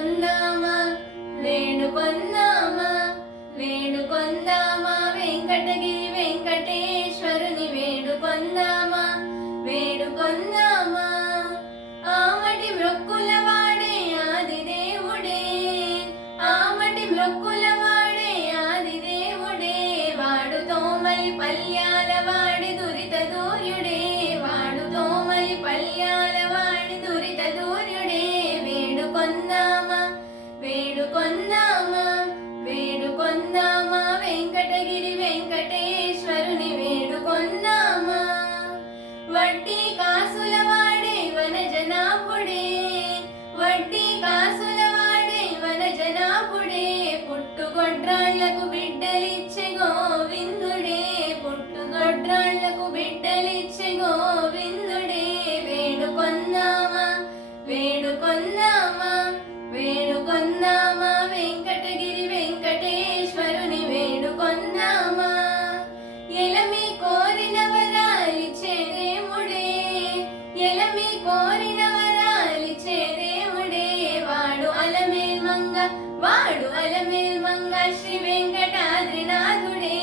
వేడుకొందామా వేడుకొందామా వేడుకొందామా వెంకటగిరి వెంకటేశ్వరుని వేడుకొందామా వేడుకొందామా ఆమటి మ్రొక్కుల వాడే ఆది దేవుడే ఆమటి మ్రొక్కుల వాడే ఆది దేవుడే వాడు తోమలి పల్యాల వాడి దురిత దూర్యుడే వాడు తోమలి పల్యాల వాడి దురిత దూర్యుడే వేడుకొందామా వేడుకొందామా వేడుకొందామా వెంకటగిరి వెంకటేశ్వరుని వేడుకొందామా వడ్డీ కాసుల వాడే వనజనాభుడే వడ్డీ కాసుల వాడే వనజనాభుడే పుట్టుగొడ్రాళ్లకు బిడ్డలిచ్చే గోవిందుడే పుట్టుగొడ్రాళ్లకు బిడ్డలిచ్చే గోవిందుడే వేడుకొందామా వేడుకొందామా వేడుకొందామా వెంకటగిరి వెంకటేశ్వరుని వేడుకొందామా ఎలమి కోరిన వరాలిచ్చే దేవుడే ఎలమి కోరిన వరాలిచ్చే దేవుడే వాడు అలమేల్ మంగ శ్రీ వెంకటాద్రినాథుడే